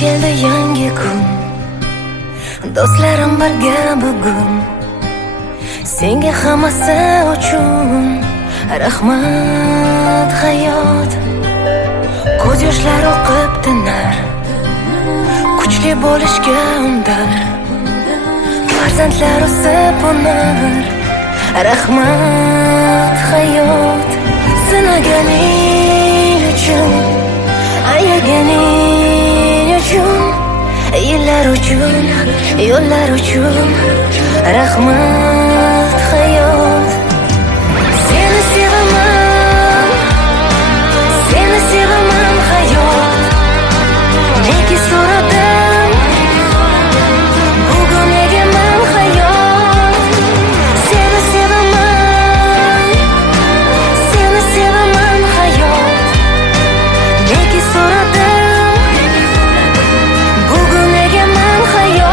keldi yangi kun, do'stlarim birga bugun. Senga hammasi uchun rahmat hayot. Ko'z yoshlari oqib tinar, kuchli bo'lishga undar. Farzandlar o'sib unar, rahmat hayot. Sinaganing uchun, ayaganing uchun, yillar uchun, yo'llar uchun, rahmat hayot. Seni sevaman, seni sevaman hayot. Nega so'radim, bugun egaman hayot. Seni sevaman, seni sevaman hayot. Nega so'radim, bugun egaman hayot.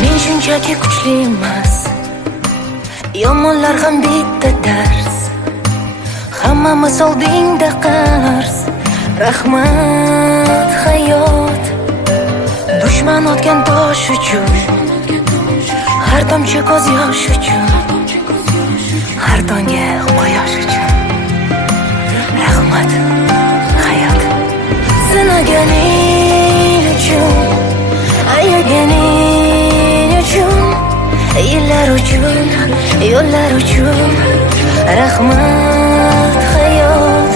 Men shunchaki kuchli emas, yomonlar ham bitta dars. Hammamiz oldingda qarz, rahmat hayot. Dushman otgan tosh uchun, har tomchi ko'z yosh uchun, har tonga quyosh uchun, rahmat hayot. Sinaganing uchun, ayaganing uchun, yillar uchun, yo'llar uchun, rahmat hayot.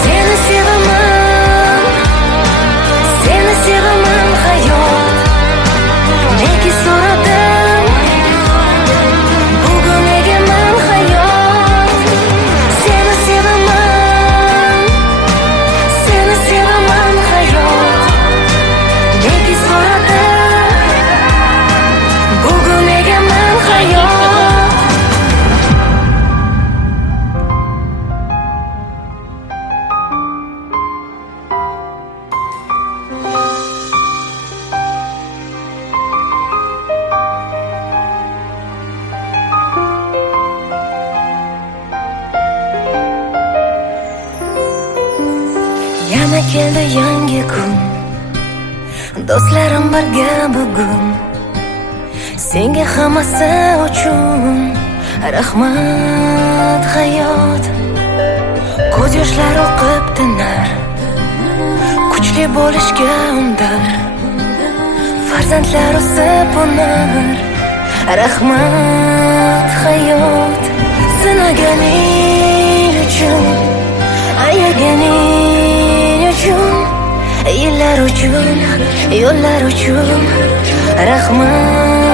Seni sevaman, seni sevaman hayot. Nega so'radim, bugun egaman hayot. Seni sevaman, seni sevaman hayot. Nega so'radim, bugun egaman hayot. Yana keldi yangi kun, do'stlarim birga bugun. Senga hammasi uchun rahmat hayot. Ko'z yoshlari oqib tinar, kuchli bo'lishga undar. Farzandlar o'sib unar, rahmat hayot. Sinaganing uchun, ayaganing uchun, yillar uchun, yo'llar uchun, rahmat